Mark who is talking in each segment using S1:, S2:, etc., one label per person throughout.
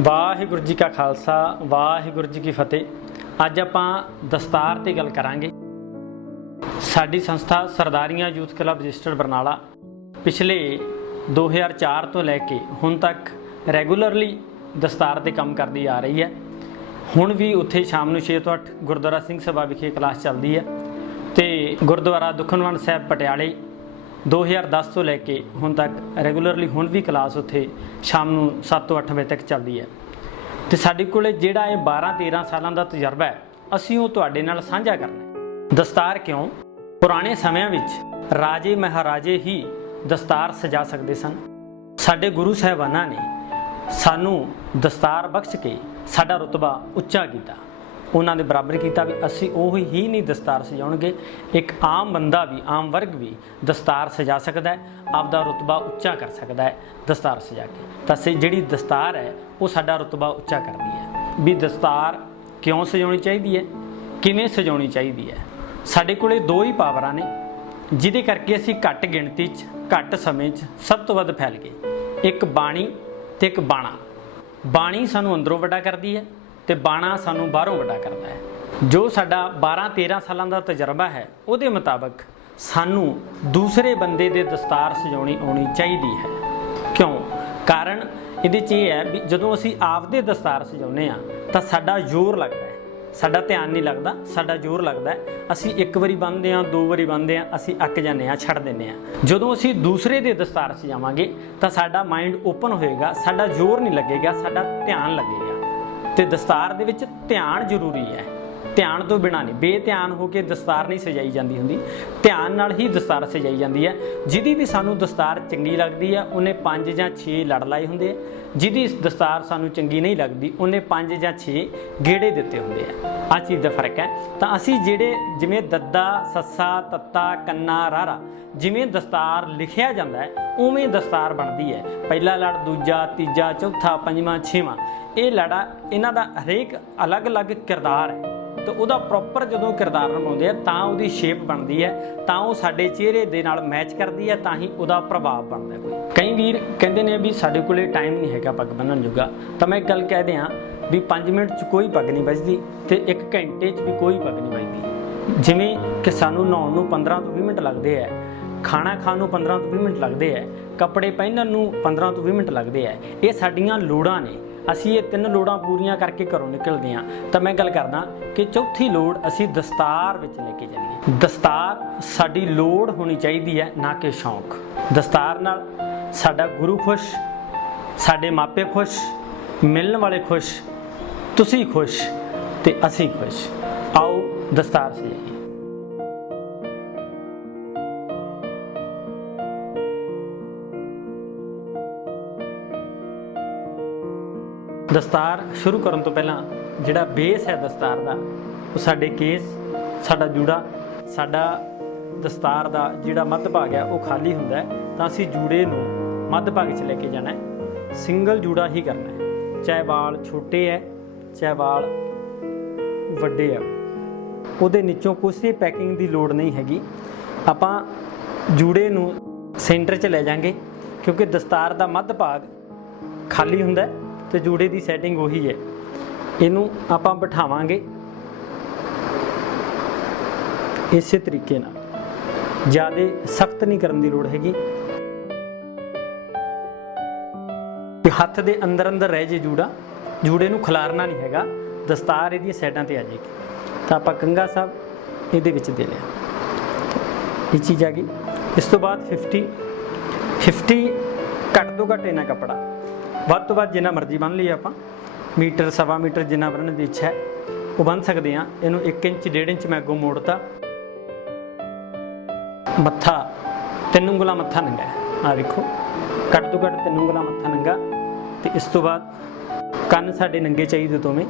S1: ਵਾਹਿਗੁਰੂ ਜੀ ਕਾ ਖਾਲਸਾ, ਵਾਹਿਗੁਰੂ ਜੀ ਕੀ ਫਤਿਹ। ਅੱਜ ਆਪਾਂ ਦਸਤਾਰ ਤੇ ਗੱਲ ਕਰਾਂਗੇ। ਸਾਡੀ ਸੰਸਥਾ Sardarian youth club registered Barnala ਪਿਛਲੇ 2004 ਤੋਂ ਲੈ ਕੇ ਹੁਣ ਤੱਕ ਰੈਗੂਲਰਲੀ ਦਸਤਾਰ ਤੇ ਕੰਮ ਕਰਦੀ ਆ ਰਹੀ ਹੈ। ਹੁਣ ਵੀ ਉੱਥੇ ਸ਼ਾਮ ਨੂੰ 6 ਤੋਂ 8 ਗੁਰਦੁਆਰਾ ਸਿੰਘ ਸਭਾ ਵਿਖੇ ਕਲਾਸ ਚੱਲਦੀ ਹੈ ਤੇ ਗੁਰਦੁਆਰਾ ਦੁਖਨਵਨ ਸਾਹਿਬ ਪਟਿਆਲੇ 2010 ਤੋਂ ਲੈ ਕੇ ਹੁਣ ਤੱਕ ਰੈਗੂਲਰਲੀ ਹੁਣ ਵੀ ਕਲਾਸ ਉੱਥੇ ਸ਼ਾਮ ਨੂੰ 7 ਤੋਂ 8 ਵਜੇ ਤੱਕ ਚੱਲਦੀ ਹੈ। ਤੇ ਸਾਡੇ ਕੋਲੇ ਜਿਹੜਾ ਇਹ 12 13 ਸਾਲਾਂ ਦਾ ਤਜਰਬਾ ਹੈ, ਅਸੀਂ ਉਹ ਤੁਹਾਡੇ ਨਾਲ ਸਾਂਝਾ ਕਰਨਾ ਦਸਤਾਰ ਕਿਉਂ? ਪੁਰਾਣੇ ਸਮਿਆਂ ਵਿੱਚ ਰਾਜੇ ਮਹਾਰਾਜੇ ਹੀ ਦਸਤਾਰ ਸਜਾ ਸਕਦੇ ਸਨ। ਸਾਡੇ ਗੁਰੂ ਸਾਹਿਬਾਨਾਂ ਨੇ ਸਾਨੂੰ ਦਸਤਾਰ ਬਖਸ਼ ਕੇ ਸਾਡਾ ਰਤਬਾ ਉੱਚਾ ਕੀਤਾ। ਉਹਨਾਂ ਦੇ ਬਰਾਬਰ ਕੀਤਾ ਵੀ ਅਸੀਂ ਉਹ ਹੀ ਨਹੀਂ ਦਸਤਾਰ ਸਜਾਉਣਗੇ। ਇੱਕ ਆਮ ਬੰਦਾ ਵੀ, ਆਮ ਵਰਗ ਵੀ ਦਸਤਾਰ ਸਜਾ ਸਕਦਾ ਹੈ, ਆਪਦਾ ਰਤਬਾ ਉੱਚਾ ਕਰ ਸਕਦਾ ਹੈ ਦਸਤਾਰ ਸਜਾ ਕੇ। ਤਾਂ ਸੇ ਜਿਹੜੀ ਦਸਤਾਰ ਹੈ, ਉਹ ਸਾਡਾ ਰਤਬਾ ਉੱਚਾ ਕਰਦੀ ਹੈ। ਵੀ ਦਸਤਾਰ ਕਿਉਂ ਸਜਾਉਣੀ ਚਾਹੀਦੀ ਹੈ? ਕਿਵੇਂ ਸਜਾਉਣੀ ਚਾਹੀਦੀ ਹੈ? ਸਾਡੇ ਕੋਲੇ ਦੋ ਹੀ ਪਾਵਰਾਂ ਨੇ। ਜਿਹਦੇ ਕਰਕੇ ਅਸੀਂ ਘੱਟ ਗਿਣਤੀ 'ਚ, ਘੱਟ ਸਮੇਂ 'ਚ ਸਭ ਤੋਂ ਵੱਧ ਫੈਲ ਗਏ। ਇੱਕ ਬਾਣੀ ਤੇ ਇੱਕ ਬਾਣਾ। ਬਾਣੀ ਸਾਨੂੰ ਅੰਦਰੋਂ ਵੱਡਾ ਕਰਦੀ ਹੈ ਤੇ ਬਾਣਾ ਸਾਨੂੰ ਬਾਹਰੋਂ ਵੱਡਾ ਕਰਦਾ ਹੈ। ਜੋ ਸਾਡਾ 12 13 ਸਾਲਾਂ ਦਾ ਤਜਰਬਾ ਹੈ, ਉਹਦੇ ਮੁਤਾਬਕ ਸਾਨੂੰ ਦੂਸਰੇ ਬੰਦੇ ਦੇ ਦਸਤਾਰ ਸਜਾਉਣੀ ਆਉਣੀ ਚਾਹੀਦੀ ਹੈ। ਕਿਉਂ? ਕਾਰਨ ਇਹਦੇ 'ਚ ਇਹ ਹੈ ਵੀ ਜਦੋਂ ਅਸੀਂ ਆਪਦੇ ਦਸਤਾਰ ਸਜਾਉਂਦੇ ਆ ਤਾਂ ਸਾਡਾ ਜ਼ੋਰ ਲੱਗਦਾ ਸਾਡਾ ਧਿਆਨ ਨਹੀਂ ਲੱਗਦਾ, ਸਾਡਾ ਜ਼ੋਰ ਲੱਗਦਾ ਅਸੀਂ ਇੱਕ ਵਾਰੀ ਬੰਨਦੇ ਆ ਦੋ ਵਾਰੀ ਬੰਨਦੇ ਆ ਅਸੀਂ ਅੱਕ ਜਾਂਦੇ ਆ ਛੱਡ ਦਿੰਦੇ ਆ ਜਦੋਂ ਅਸੀਂ ਦੂਸਰੇ ਦੇ ਦਸਤਾਰ 'ਚ ਜਾਵਾਂਗੇ, ਤਾਂ ਸਾਡਾ ਮਾਈਂਡ ਓਪਨ ਹੋਏਗਾ, ਸਾਡਾ ਜ਼ੋਰ ਨਹੀਂ ਲੱਗੇਗਾ, ਸਾਡਾ ਧਿਆਨ ਲੱਗੇਗਾ। ਤੇ ਦਸਤਾਰ ਦੇ ਵਿੱਚ ਧਿਆਨ ਜ਼ਰੂਰੀ ਹੈ। ਧਿਆਨ ਤੋਂ ਬਿਨਾ ਨਹੀਂ, ਬੇਧਿਆਨ ਹੋ ਕੇ ਦਸਤਾਰ ਨਹੀਂ ਸਜਾਈ ਜਾਂਦੀ ਹੁੰਦੀ। ਧਿਆਨ ਨਾਲ ਹੀ ਦਸਤਾਰ ਸਜਾਈ ਜਾਂਦੀ ਹੈ। ਜਿਹਦੀ ਵੀ ਸਾਨੂੰ ਦਸਤਾਰ ਚੰਗੀ ਲੱਗਦੀ ਹੈ, ਉਹਨੇ 5 ਜਾਂ 6 ਲੜ ਲਾਏ ਹੁੰਦੇ ਆ। ਜਿਹਦੀ ਦਸਤਾਰ ਸਾਨੂੰ ਚੰਗੀ ਨਹੀਂ ਲੱਗਦੀ, ਉਹਨੇ 5 ਜਾਂ 6 ਗੇੜੇ ਦਿੱਤੇ ਹੁੰਦੇ ਆ। ਆ ਚੀਜ਼ ਦਾ ਫ਼ਰਕ ਹੈ। ਤਾਂ ਅਸੀਂ ਜਿਹੜੇ ਜਿਵੇਂ ਦੱਦਾ, ਸੱਸਾ, ਤੱਤਾ, ਕੰਨਾ, ਰਾਰਾ, ਜਿਵੇਂ ਦਸਤਾਰ ਲਿਖਿਆ ਜਾਂਦਾ ਹੈ, ਉਵੇਂ ਦਸਤਾਰ ਬਣਦੀ ਹੈ। ਪਹਿਲਾ ਲੜ, ਦੂਜਾ, ਤੀਜਾ, ਚੌਥਾ, ਪੰਜਵਾਂ, ਛੇਵਾਂ। ਇਹ ਲੜਾ, ਇਹਨਾਂ ਦਾ ਹਰੇਕ ਅਲੱਗ-ਅਲੱਗ ਕਿਰਦਾਰ ਹੈ। ਤੇ ਉਹਦਾ ਪ੍ਰੋਪਰ ਜਦੋਂ ਕਿਰਦਾਰ ਨਿਭਾਉਂਦੇ ਆ, ਤਾਂ ਉਹਦੀ ਸ਼ੇਪ ਬਣਦੀ ਹੈ, ਤਾਂ ਉਹ ਸਾਡੇ ਚਿਹਰੇ ਦੇ ਨਾਲ ਮੈਚ ਕਰਦੀ ਹੈ, ਤਾਂ ਹੀ ਉਹਦਾ ਪ੍ਰਭਾਵ ਬਣਦਾ ਕੋਈ। ਕਈ ਵੀਰ ਕਹਿੰਦੇ ਨੇ ਵੀ ਸਾਡੇ ਕੋਲੇ ਟਾਈਮ ਨਹੀਂ ਹੈਗਾ ਪੱਗ ਬੰਨਣ ਜੋਗਾ। ਤਾਂ ਮੈਂ ਇੱਕ ਗੱਲ ਕਹਿ ਦਿਆਂ ਵੀ 5 ਮਿੰਟ 'ਚ ਕੋਈ ਪੱਗ ਨਹੀਂ ਵੱਜਦੀ ਤੇ 1 ਘੰਟੇ 'ਚ ਵੀ ਕੋਈ ਪੱਗ ਨਹੀਂ ਵੱਜਦੀ। ਜਿਵੇਂ ਕਿ ਸਾਨੂੰ ਨਹਾਉਣ ਨੂੰ 15 ਤੋਂ 20 ਮਿੰਟ ਲੱਗਦੇ ਆ ਖਾਣਾ ਖਾਣ ਨੂੰ 15 ਤੋਂ 20 ਮਿੰਟ ਲੱਗਦੇ ਆ ਕੱਪੜੇ ਪਹਿਨਣ ਨੂੰ 15 ਤੋਂ 20 ਮਿੰਟ ਲੱਗਦੇ ਆ ਇਹ ਸਾਡੀਆਂ ਲੋੜਾਂ ਨੇ। ਅਸੀਂ ਇਹ ਤਿੰਨ ਲੋੜਾਂ ਪੂਰੀਆਂ ਕਰਕੇ ਘਰੋਂ ਨਿਕਲਦੇ ਹਾਂ। ਤਾਂ ਮੈਂ ਗੱਲ ਕਰਦਾ ਕਿ ਚੌਥੀ ਲੋੜ ਅਸੀਂ ਦਸਤਾਰ ਵਿੱਚ ਲੈ ਕੇ ਚੱਲੀਏ ਦਸਤਾਰ ਸਾਡੀ ਲੋੜ ਹੋਣੀ ਚਾਹੀਦੀ ਹੈ, ਨਾ ਕਿ ਸ਼ੌਂਕ। ਦਸਤਾਰ ਨਾਲ ਸਾਡਾ ਗੁਰੂ ਖੁਸ਼, ਸਾਡੇ ਮਾਪੇ ਖੁਸ਼, ਮਿਲਣ ਵਾਲੇ ਖੁਸ਼, ਤੁਸੀਂ ਖੁਸ਼ ਤੇ ਅਸੀਂ ਖੁਸ਼। ਆਓ ਦਸਤਾਰ ਸਜਾਈਏ। ਦਸਤਾਰ ਸ਼ੁਰੂ ਕਰਨ ਤੋਂ ਪਹਿਲਾਂ ਜਿਹੜਾ ਬੇਸ ਹੈ ਦਸਤਾਰ ਦਾ, ਉਹ ਸਾਡੇ ਕੇਸ, ਸਾਡਾ ਜੂੜਾ, ਸਾਡਾ ਦਸਤਾਰ ਦਾ ਜਿਹੜਾ ਮੱਧ ਭਾਗ ਹੈ, ਉਹ ਖਾਲੀ ਹੁੰਦਾ ਹੈ। ਤਾਂ ਅਸੀਂ ਜੂੜੇ ਨੂੰ ਮੱਧ ਭਾਗ 'ਚ ਲੈ ਕੇ ਜਾਣਾ ਹੈ। ਸਿੰਗਲ ਜੂੜਾ ਹੀ ਕਰਨਾ ਹੈ। ਚਾਹੇ ਵਾਲ ਛੋਟੇ ਹੈ, ਚਾਹੇ ਵਾਲ ਵੱਡੇ ਹੈ। ਉਹਦੇ ਨੀਚੋਂ ਕਿਸੇ ਪੈਕਿੰਗ ਦੀ ਲੋੜ ਨਹੀਂ ਹੈਗੀ। ਆਪਾਂ ਜੂੜੇ ਨੂੰ ਸੈਂਟਰ 'ਚ ਲੈ ਜਾਾਂਗੇ, ਕਿਉਂਕਿ ਦਸਤਾਰ ਦਾ ਮੱਧ ਭਾਗ ਖਾਲੀ ਹੁੰਦਾ ਹੈ। ਤੇ ਜੂੜੇ ਦੀ ਸੈਟਿੰਗ ਉਹੀ ਹੈ। ਇਹਨੂੰ ਆਪਾਂ ਬਿਠਾਵਾਂਗੇ ਇਸੇ ਤਰੀਕੇ ਨਾਲ। ਜ਼ਿਆਦਾ ਸਖਤ ਨਹੀਂ ਕਰਨ ਦੀ ਲੋੜ ਹੈਗੀ। ਕਿ ਹੱਥ ਦੇ ਅੰਦਰ ਅੰਦਰ ਰਹਿ ਜੇ ਜੂੜਾ, ਜੂੜੇ ਨੂੰ ਖਿਲਾਰਨਾ ਨਹੀਂ ਹੈਗਾ। ਦਸਤਾਰ ਇਹਦੀਆਂ ਸਾਈਡਾਂ ਤੇ ਆ ਜਾਏਗੀ। ਤਾਂ ਆਪਾਂ ਕੰਗਾ ਸਾਹਿਬ ਇਹਦੇ ਵਿੱਚ ਦੇ ਲਿਆ। ਇਹ ਚੀਜ਼ ਆ ਗਈ। ਇਸ ਤੋਂ ਬਾਅਦ 50 50 ਘੱਟ ਤੋਂ ਘੱਟ ਇਹਨਾਂ ਕੱਪੜਾ। ਵੱਧ ਤੋਂ ਵੱਧ ਜਿੰਨਾ ਮਰਜ਼ੀ ਬੰਨ ਲਈਏ ਆਪਾਂ, ਮੀਟਰ, ਸਵਾ ਮੀਟਰ ਜਿੰਨਾ ਬੰਨਣ ਦੀ ਇੱਛਾ ਹੈ, ਉਹ ਬੰਨ ਸਕਦੇ ਆ ਇਹਨੂੰ 1 ਇੰਚ 1.5 ਇੰਚ ਮੈਂ ਅੱਗੋਂ ਮੋੜਤਾ। ਮੱਥਾ, ਤਿੰਨ ਉਂਗਲਾਂ ਮੱਥਾ ਨੰਗਾ ਆ ਦੇਖੋ ਘੱਟ ਤੋਂ ਘੱਟ ਤਿੰਨ ਉਂਗਲਾਂ ਮੱਥਾ ਨੰਗਾ। ਤੇ ਇਸ ਤੋਂ ਬਾਅਦ ਕੰਨ ਸਾਡੇ ਨੰਗੇ ਚਾਹੀਦੇ ਦੋਵੇਂ।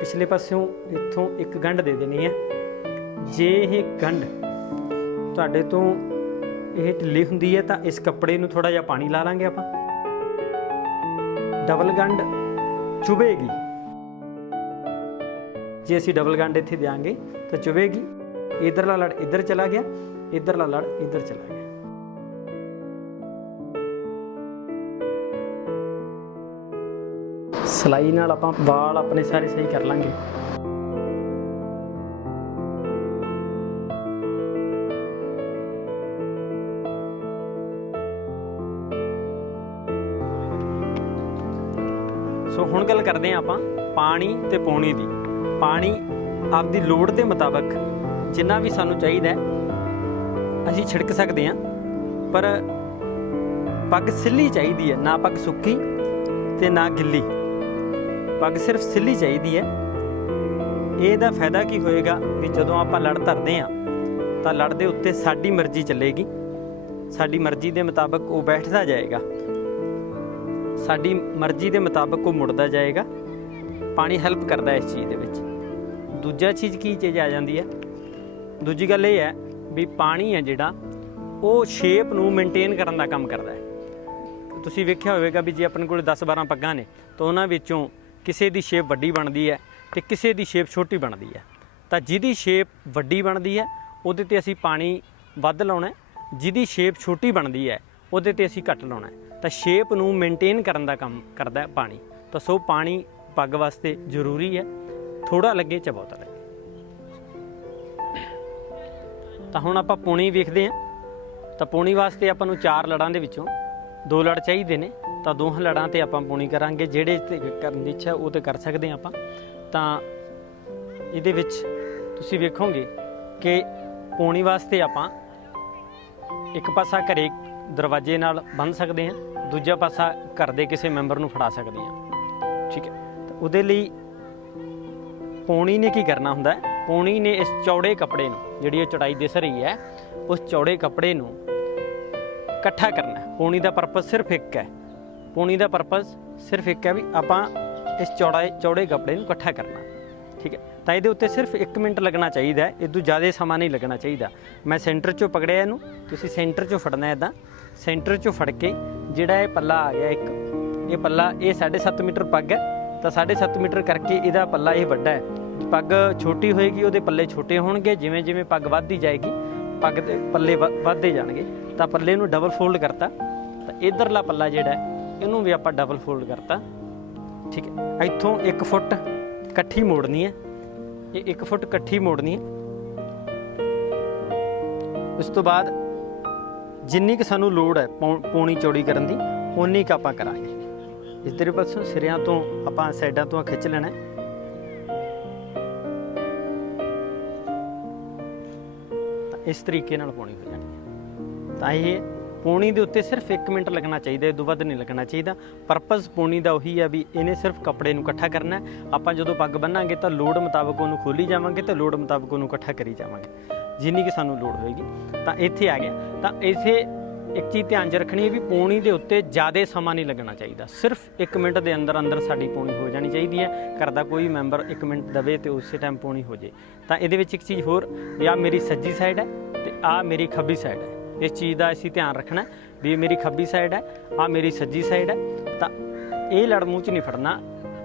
S1: ਪਿਛਲੇ ਪਾਸਿਓਂ ਇੱਥੋਂ ਇੱਕ ਗੰਢ ਦੇ ਦੇਣੀ ਹੈ। ਜੇ ਇਹ ਗੰਢ ਤੁਹਾਡੇ ਤੋਂ ਇਹ ਢਿੱਲੀ ਹੁੰਦੀ ਹੈ ਤਾਂ ਇਸ ਕੱਪੜੇ ਨੂੰ ਥੋੜਾ ਜਿਹਾ ਪਾਣੀ ਲਾ ਲਾਂਗੇ ਆਪਾਂ। ਡਬਲ ਗੰਡ ਚੁਭੇਗੀ ਜੇ ਅਸੀਂ ਡਬਲ ਗੰਡ ਇੱਥੇ ਦਿਆਂਗੇ ਤਾਂ ਚੁਭੇਗੀ ਇਧਰਲਾ ਲੜ ਇੱਧਰ ਚਲਾ ਗਿਆ, ਇਧਰਲਾ ਲੜ ਇੱਧਰ ਚਲਾ ਗਿਆ। ਸਲਾਈ ਨਾਲ ਆਪਾਂ ਵਾਲ ਆਪਣੇ ਸਾਰੇ ਸਹੀ ਕਰ ਲਾਂਗੇ। ਸੋ ਹੁਣ ਗੱਲ ਕਰਦੇ ਹਾਂ ਆਪਾਂ ਪਾਣੀ ਤੇ ਪੌਣੀ ਦੀ। ਪਾਣੀ ਆਪਦੀ ਲੋੜ ਦੇ ਮੁਤਾਬਕ ਜਿੰਨਾ ਵੀ ਸਾਨੂੰ ਚਾਹੀਦਾ ਅਸੀਂ ਛਿੜਕ ਸਕਦੇ ਹਾਂ। ਪਰ ਪੱਗ ਸਿੱਲੀ ਚਾਹੀਦੀ ਹੈ, ਨਾ ਪੱਗ ਸੁੱਕੀ ਤੇ ਨਾ ਗਿੱਲੀ। ਪੱਗ ਸਿਰਫ ਸਿੱਲੀ ਚਾਹੀਦੀ ਹੈ। ਇਹਦਾ ਫਾਇਦਾ ਕੀ ਹੋਏਗਾ ਵੀ ਜਦੋਂ ਆਪਾਂ ਲੜ ਧਰਦੇ ਹਾਂ, ਤਾਂ ਲੜ ਦੇ ਉੱਤੇ ਸਾਡੀ ਮਰਜ਼ੀ ਚੱਲੇਗੀ। ਸਾਡੀ ਮਰਜ਼ੀ ਦੇ ਮੁਤਾਬਕ ਉਹ ਬੈਠਦਾ ਜਾਏਗਾ। ਸਾਡੀ ਮਰਜ਼ੀ ਦੇ ਮੁਤਾਬਕ ਉਹ ਮੁੜਦਾ ਜਾਏਗਾ। ਪਾਣੀ ਹੈਲਪ ਕਰਦਾ ਇਸ ਚੀਜ਼ ਦੇ ਵਿੱਚ। ਦੂਜਾ ਚੀਜ਼ ਕੀ ਚੀਜ਼ ਆ ਜਾਂਦੀ ਹੈ? ਦੂਜੀ ਗੱਲ ਇਹ ਹੈ ਵੀ ਪਾਣੀ ਹੈ ਜਿਹੜਾ, ਉਹ ਸ਼ੇਪ ਨੂੰ ਮੇਨਟੇਨ ਕਰਨ ਦਾ ਕੰਮ ਕਰਦਾ ਹੈ। ਤੁਸੀਂ ਵੇਖਿਆ ਹੋਵੇਗਾ ਵੀ ਜੇ ਆਪਣੇ ਕੋਲ 10-12 ਪੱਗਾਂ ਨੇ, ਤਾਂ ਉਹਨਾਂ ਵਿੱਚੋਂ ਕਿਸੇ ਦੀ ਸ਼ੇਪ ਵੱਡੀ ਬਣਦੀ ਹੈ ਤੇ ਕਿਸੇ ਦੀ ਸ਼ੇਪ ਛੋਟੀ ਬਣਦੀ ਹੈ। ਤਾਂ ਜਿਹਦੀ ਸ਼ੇਪ ਵੱਡੀ ਬਣਦੀ ਹੈ, ਉਹਦੇ ਤੇ ਅਸੀਂ ਪਾਣੀ ਵੱਧ ਲਾਉਣਾ ਜਿਹਦੀ ਸ਼ੇਪ ਛੋਟੀ ਬਣਦੀ ਹੈ ਉਹਦੇ ਤੇ ਅਸੀਂ ਕੱਟ ਲਾਉਣਾ ਹੈ। ਤਾਂ ਸ਼ੇਪ ਨੂੰ ਮੇਨਟੇਨ ਕਰਨ ਦਾ ਕੰਮ ਕਰਦਾ ਹੈ ਪਾਣੀ। ਤਾਂ ਸੋ ਪਾਣੀ ਪੱਗ ਵਾਸਤੇ ਜ਼ਰੂਰੀ ਹੈ। ਥੋੜਾ ਲੱਗੇ ਚ ਬਹੁਤਾ ਲੱਗੇ। ਤਾਂ ਹੁਣ ਆਪਾਂ ਪੂਣੀ ਵੇਖਦੇ ਹਾਂ। ਤਾਂ ਪੂਣੀ ਵਾਸਤੇ ਆਪਾਂ ਨੂੰ ਚਾਰ ਲੜਾਂ ਦੇ ਵਿੱਚੋਂ ਦੋ ਲੜ ਚਾਹੀਦੇ ਨੇ। ਤਾਂ ਦੋਹਾਂ ਲੜਾਂ ਤੇ ਆਪਾਂ ਪੂਣੀ ਕਰਾਂਗੇ। ਜਿਹੜੇ ਤੇ ਕਰਨ ਦੀ ਇੱਛਾ ਉਹ ਤੇ ਕਰ ਸਕਦੇ ਹਾਂ ਆਪਾਂ। ਤਾਂ ਇਹਦੇ ਵਿੱਚ ਤੁਸੀਂ ਵੇਖੋਗੇ ਕਿ ਪੂਣੀ ਵਾਸਤੇ ਆਪਾਂ ਇੱਕ ਪਾਸਾ ਘਰੇ ਦਰਵਾਜ਼ੇ ਨਾਲ ਬੰਨ ਸਕਦੇ ਹਾਂ, ਦੂਜਾ ਪਾਸਾ ਘਰ ਦੇ ਕਿਸੇ ਮੈਂਬਰ ਨੂੰ ਫੜਾ ਸਕਦੇ ਹਾਂ। ਠੀਕ ਹੈ। ਉਹਦੇ ਲਈ ਪੌਣੀ ਨੇ ਕੀ ਕਰਨਾ ਹੁੰਦਾ ਹੈ? ਪੌਣੀ ਨੇ ਇਸ ਚੌੜੇ ਕੱਪੜੇ ਨੂੰ, ਜਿਹੜੀ ਇਹ ਚੌੜਾਈ ਦਿਸ ਰਹੀ ਹੈ, ਉਸ ਚੌੜੇ ਕੱਪੜੇ ਨੂੰ ਇਕੱਠਾ ਕਰਨਾ ਹੈ। ਪੌਣੀ ਦਾ ਪਰਪਸ ਸਿਰਫ ਇੱਕ ਹੈ। ਪੌਣੀ ਦਾ ਪਰਪਸ ਸਿਰਫ ਇੱਕ ਹੈ ਵੀ ਆਪਾਂ ਇਸ ਚੌੜਾਏ ਚੌੜੇ ਕੱਪੜੇ ਨੂੰ ਇਕੱਠਾ ਕਰਨਾ। ਠੀਕ ਹੈ। ਤਾਂ ਇਹਦੇ ਉੱਤੇ ਸਿਰਫ 1 ਮਿੰਟ ਲੱਗਣਾ ਚਾਹੀਦਾ ਹੈ। ਇਦੋਂ ਜ਼ਿਆਦਾ ਸਮਾਂ ਨਹੀਂ ਲੱਗਣਾ ਚਾਹੀਦਾ। ਮੈਂ ਸੈਂਟਰ 'ਚੋਂ ਪਕੜਿਆ ਇਹਨੂੰ। ਤੁਸੀਂ ਸੈਂਟਰ 'ਚੋਂ ਫੜਨਾ ਹੈ ਇਦਾਂ ਸੈਂਟਰ 'ਚੋਂ ਫੜ ਕੇ ਜਿਹੜਾ ਇਹ ਪੱਲਾ ਆ ਗਿਆ ਇੱਕ, ਇਹ ਪੱਲਾ ਇਹ 7.5 ਮੀਟਰ ਪੱਗ ਹੈ, ਤਾਂ 7.5 ਮੀਟਰ ਕਰਕੇ ਇਹਦਾ ਪੱਲਾ ਇਹ ਵੱਡਾ ਹੈ। ਪੱਗ ਛੋਟੀ ਹੋਏਗੀ, ਉਹਦੇ ਪੱਲੇ ਛੋਟੇ ਹੋਣਗੇ, ਜਿਵੇਂ ਜਿਵੇਂ ਪੱਗ ਵੱਧਦੀ ਜਾਏਗੀ, ਪੱਗ ਦੇ ਪੱਲੇ ਵ- ਵੱਧਦੇ ਜਾਣਗੇ। ਤਾਂ ਪੱਲੇ ਨੂੰ ਡਬਲ ਫੋਲਡ ਕਰਤਾ। ਤਾਂ ਇਧਰਲਾ ਪੱਲਾ ਜਿਹੜਾ ਇਹਨੂੰ ਵੀ ਆਪਾਂ ਡਬਲ ਫੋਲਡ ਕਰਤਾ। ਠੀਕ ਹੈ, ਇੱਥੋਂ 1 ਫੁੱਟ ਇਕੱਠੀ ਮੋੜਨੀ ਹੈ। ਇਹ 1 ਫੁੱਟ ਇਕੱਠੀ ਮੋੜਨੀ ਹੈ। ਉਸ ਤੋਂ ਬਾਅਦ ਜਿੰਨੀ ਕਿ ਸਾਨੂੰ ਲੋੜ ਹੈ ਪੌ- ਪੌਣੀ ਚੌੜੀ ਕਰਨ ਦੀ, ਓਨੀ ਕੁ ਆਪਾਂ ਕਰਾਂਗੇ। ਇਸ ਤਰੀਕੇ ਪਾਸੋਂ ਸਿਰਿਆਂ ਤੋਂ ਆਪਾਂ ਸਾਈਡਾਂ ਤੋਂ ਖਿੱਚ ਲੈਣਾ ਹੈ। ਇਸ ਤਰੀਕੇ ਨਾਲ ਪੌਣੀ ਹੋ ਜਾਣੀ ਹੈ। ਤਾਂ ਇਹ ਪੌਣੀ ਦੇ ਉੱਤੇ ਸਿਰਫ 1 ਮਿੰਟ ਲੱਗਣਾ ਚਾਹੀਦਾ, ਇਹ ਤੋਂ ਵੱਧ ਨਹੀਂ ਲੱਗਣਾ ਚਾਹੀਦਾ। ਪਰਪਸ ਪੌਣੀ ਦਾ ਉਹੀ ਹੈ ਵੀ ਇਹਨੇ ਸਿਰਫ ਕੱਪੜੇ ਨੂੰ ਇਕੱਠਾ ਕਰਨਾ ਆਪਾਂ ਜਦੋਂ ਪੱਗ ਬੰਨਾਂਗੇ ਤਾਂ ਲੋੜ ਮੁਤਾਬਕ ਉਹਨੂੰ ਖੋਲੀ ਜਾਵਾਂਗੇ ਤੇ ਲੋੜ ਮੁਤਾਬਕ ਉਹਨੂੰ ਇਕੱਠਾ ਕਰੀ ਜਾਵਾਂਗੇ। ਜਿੰਨੀ ਕਿ ਸਾਨੂੰ ਲੋੜ ਹੋਏਗੀ, ਤਾਂ ਇੱਥੇ ਆ ਗਿਆ। ਤਾਂ ਇੱਥੇ ਇੱਕ ਚੀਜ਼ ਧਿਆਨ 'ਚ ਰੱਖਣੀ ਹੈ ਵੀ ਪੌਣੀ ਦੇ ਉੱਤੇ ਜ਼ਿਆਦਾ ਸਮਾਂ ਨਹੀਂ ਲੱਗਣਾ ਚਾਹੀਦਾ। ਸਿਰਫ 1 ਮਿੰਟ ਦੇ ਅੰਦਰ ਅੰਦਰ ਸਾਡੀ ਪੌਣੀ ਹੋ ਜਾਣੀ ਚਾਹੀਦੀ ਹੈ। ਘਰ ਦਾ ਕੋਈ ਮੈਂਬਰ 1 ਮਿੰਟ ਦਵੇ ਤੇ ਉਸੇ ਟਾਈਮ ਪੌਣੀ ਹੋ ਜੇ ਤਾਂ ਇਹਦੇ ਵਿੱਚ ਇੱਕ ਚੀਜ਼ ਹੋਰ ਵੀ ਆਹ ਮੇਰੀ ਸੱਜੀ ਸਾਈਡ ਹੈ ਤੇ ਆਹ ਮੇਰੀ ਖੱਬੀ ਸਾਈਡ ਹੈ। ਇਸ ਚੀਜ਼ ਦਾ ਅਸੀਂ ਧਿਆਨ ਰੱਖਣਾ ਵੀ ਇਹ ਮੇਰੀ ਖੱਬੀ ਸਾਈਡ ਹੈ, ਆਹ ਮੇਰੀ ਸੱਜੀ ਸਾਈਡ ਹੈ। ਤਾਂ ਇਹ ਲੜ ਮੂੰਹ 'ਚ ਨਹੀਂ ਫੜਨਾ।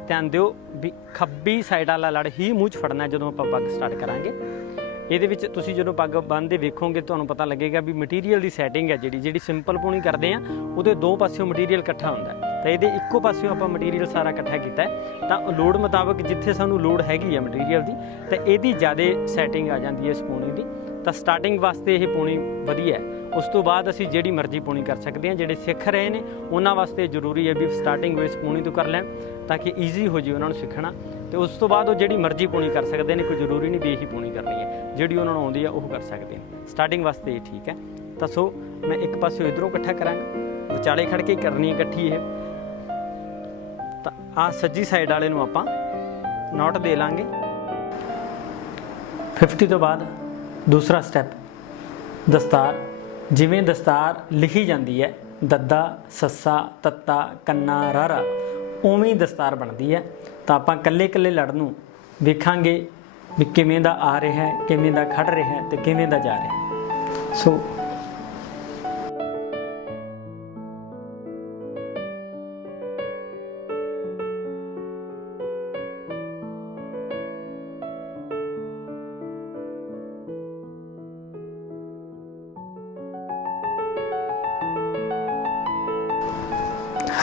S1: ਧਿਆਨ ਦਿਓ ਵੀ ਖੱਬੀ ਸਾਈਡ ਵਾਲਾ ਲੜ ਹੀ ਮੂੰਹ 'ਚ ਫੜਨਾ ਜਦੋਂ ਆਪਾਂ ਪੱਗ ਸਟਾਰਟ ਕਰਾਂਗੇ। ਇਹਦੇ ਵਿੱਚ ਤੁਸੀਂ ਜਦੋਂ ਪੱਗ ਬੰਨ੍ਹਦੇ ਵੇਖੋਗੇ, ਤੁਹਾਨੂੰ ਪਤਾ ਲੱਗੇਗਾ ਵੀ ਮਟੀਰੀਅਲ ਦੀ ਸੈਟਿੰਗ ਹੈ ਜਿਹੜੀ ਜਿਹੜੀ ਸਿੰਪਲ ਪੂਣੀ ਕਰਦੇ ਆ ਉਹਦੇ ਦੋ ਪਾਸਿਓਂ ਮਟੀਰੀਅਲ ਇਕੱਠਾ ਹੁੰਦਾ ਹੈ। ਤਾਂ ਇਹਦੇ ਇੱਕੋ ਪਾਸਿਓਂ ਆਪਾਂ ਮਟੀਰੀਅਲ ਸਾਰਾ ਇਕੱਠਾ ਕੀਤਾ ਤਾਂ ਉਹ ਲੋੜ ਮੁਤਾਬਕ ਜਿੱਥੇ ਸਾਨੂੰ ਲੋੜ ਹੈਗੀ ਹੈ ਮਟੀਰੀਅਲ ਦੀ, ਤਾਂ ਇਹਦੀ ਜ਼ਿਆਦਾ ਸੈਟਿੰਗ ਆ ਜਾਂਦੀ ਹੈ ਇਸ ਪੂਣੀ ਦੀ। ਤਾਂ ਸਟਾਰਟਿੰਗ ਵਾਸਤੇ ਇਹ ਪੂਣੀ ਵਧੀਆ ਹੈ। ਉਸ ਤੋਂ ਬਾਅਦ ਅਸੀਂ ਜਿਹੜੀ ਮਰਜ਼ੀ ਪੂਣੀ ਕਰ ਸਕਦੇ ਹਾਂ, ਜਿਹੜੇ ਸਿੱਖ ਰਹੇ ਨੇ, ਉਹਨਾਂ ਵਾਸਤੇ ਜ਼ਰੂਰੀ ਹੈ ਵੀ ਸਟਾਰਟਿੰਗ ਇਸ ਪੂਣੀ ਤੋਂ ਕਰ ਲੈਣ, ਤਾਂ ਕਿ ਈਜ਼ੀ ਹੋ ਜੇ ਉਹਨਾਂ ਨੂੰ ਸਿੱਖਣਾ। ਤੇ ਉਸ ਤੋਂ ਬਾਅਦ ਉਹ ਜਿਹੜੀ ਮਰਜ਼ੀ ਪੂਣੀ ਕਰ ਸਕਦੇ ਨੇ, ਕੋਈ ਜ਼ਰੂਰੀ ਨਹੀਂ ਵੀ ਇਹੀ ਪੂਣੀ ਕਰਨੀ ਹੈ। ਜਿਹੜੀ ਉਹਨਾਂ ਨੂੰ ਆਉਂਦੀ ਆ, ਉਹ ਕਰ ਸਕਦੇ ਨੇ। ਸਟਾਰਟਿੰਗ ਵਾਸਤੇ ਇਹ ਠੀਕ ਹੈ। ਤਾਂ ਸੋ, ਮੈਂ ਇੱਕ ਪਾਸੇ ਇਧਰੋਂ ਇਕੱਠਾ ਕਰਾਂਗਾ ਵਿਚਾਲੇ ਖੜ ਕੇ ਕਰਨੀ ਇਕੱਠੀ ਇਹ। ਤਾਂ ਆ ਸੱਜੀ ਸਾਈਡ ਵਾਲੇ ਨੂੰ ਆਪਾਂ ਨੋਟ ਦੇ ਲਾਂਗੇ। 50 ਤੋਂ ਬਾਅਦ ਦੂਸਰਾ ਸਟੈਪ ਦਸਤਾਰ। ਜਿਵੇਂ ਦਸਤਾਰ ਲਿਖੀ ਜਾਂਦੀ ਹੈ, ਦੱਦਾ, ਸੱਸਾ, ਤੱਤਾ, ਕੰਨਾ, ਰਾਰਾ, ਉਵੇਂ ਦਸਤਾਰ ਬਣਦੀ ਹੈ। ਤਾਂ ਆਪਾਂ ਕੱਲੇ-ਕੱਲੇ ਲੜ ਨੂੰ ਵੇਖਾਂਗੇ ਵੀ ਕਿਵੇਂ ਦਾ ਆ ਰਿਹਾ ਹੈ, ਕਿਵੇਂ ਦਾ ਖੜ ਰਿਹਾ ਹੈ ਤੇ ਕਿਵੇਂ ਦਾ ਜਾ ਰਿਹਾ ਹੈ। ਸੋ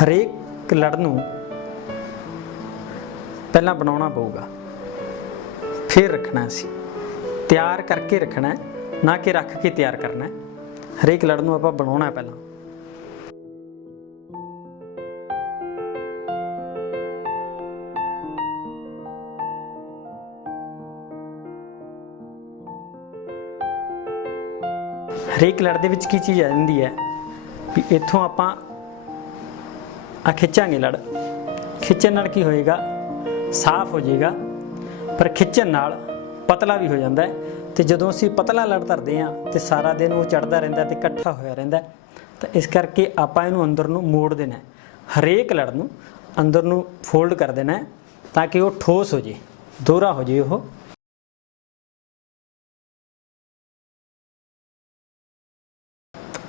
S1: ਹਰੇਕ ਲੜ ਨੂੰ ਪਹਿਲਾਂ ਬਣਾਉਣਾ ਪਊਗਾ। ਫਿਰ ਰੱਖਣਾ ਸੀ। ਤਿਆਰ ਕਰਕੇ ਰੱਖਣਾ ਨਾ ਕਿ ਰੱਖ ਕੇ ਤਿਆਰ ਕਰਨਾ ਹਰੇਕ ਲੜ ਨੂੰ ਆਪਾਂ ਬਣਾਉਣਾ ਪਹਿਲਾਂ। ਹਰੇਕ ਲੜ ਦੇ ਵਿੱਚ ਕੀ ਚੀਜ਼ ਆ ਜਾਂਦੀ ਹੈ? ਵੀ ਇੱਥੋਂ ਆਪਾਂ ਆ ਖਿੱਚਾਂਗੇ ਲੜ। ਖਿੱਚਣ ਨਾਲ ਕੀ ਹੋਏਗਾ? ਸਾਫ਼ ਹੋ ਜਾਏਗਾ, ਪਰ ਖਿੱਚਣ ਨਾਲ ਪਤਲਾ ਵੀ ਹੋ ਜਾਂਦਾ ਹੈ ਤੇ ਜਦੋਂ ਅਸੀਂ ਪਤਲਾ ਲੜ ਧਰਦੇ ਆ ਤੇ ਸਾਰਾ ਦਿਨ ਉਹ ਚੜਦਾ ਰਹਿੰਦਾ ਤੇ ਇਕੱਠਾ ਹੋਇਆ ਰਹਿੰਦਾ ਤਾਂ ਇਸ ਕਰਕੇ ਆਪਾਂ ਇਹਨੂੰ ਅੰਦਰ ਨੂੰ ਮੋੜ ਦੇਣਾ ਹਰੇਕ ਲੜ ਨੂੰ ਅੰਦਰ ਨੂੰ ਫੋਲਡ ਕਰ ਦੇਣਾ ਤਾਂ ਕਿ ਉਹ ਠੋਸ ਹੋ ਜੇ, ਦੋਹਰਾ ਹੋ ਜੇ ਉਹ।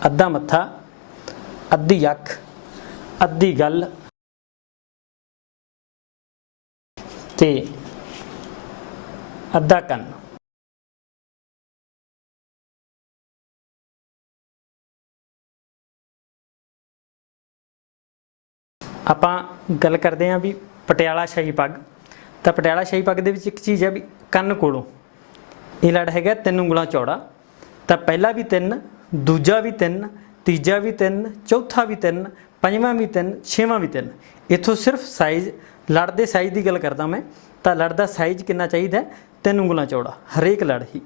S1: ਅੱਧਾ ਮੱਥਾ, ਅੱਧੀ ਅੱਖ, ਅੱਧੀ ਗੱਲ ਤੇ ਅੱਧਾ ਕੰਨ। ਆਪਾਂ ਗੱਲ ਕਰਦੇ ਹਾਂ ਵੀ ਪਟਿਆਲਾ ਸ਼ਾਹੀ ਪੱਗ। ਤਾਂ ਪਟਿਆਲਾ ਸ਼ਾਹੀ ਪੱਗ ਦੇ ਵਿੱਚ ਇੱਕ ਚੀਜ਼ ਹੈ ਵੀ ਕੰਨ ਕੋਲੋਂ। ਇਹ ਲੜ ਹੈਗਾ ਤਿੰਨ ਉਂਗਲਾਂ ਚੌੜਾ। ਤਾਂ ਪਹਿਲਾ ਵੀ ਤਿੰਨ, ਦੂਜਾ ਵੀ ਤਿੰਨ, ਤੀਜਾ ਵੀ ਤਿੰਨ, ਚੌਥਾ ਵੀ ਤਿੰਨ, ਪੰਜਵਾਂ ਵੀ ਤਿੰਨ, ਛੇਵਾਂ ਵੀ ਤਿੰਨ। ਇੱਥੋਂ ਸਿਰਫ ਸਾਈਜ਼ ਲੜ ਦੇ ਸਾਈਜ਼ ਦੀ ਗੱਲ ਕਰਦਾ ਮੈਂ, ਤਾਂ ਲੜ ਦਾ ਸਾਈਜ਼ ਕਿੰਨਾ ਚਾਹੀਦਾ ਹੈ? ਤਿੰਨ ਉਂਗਲਾਂ ਚੌੜਾ, ਹਰੇਕ ਲੜ ਹੀ।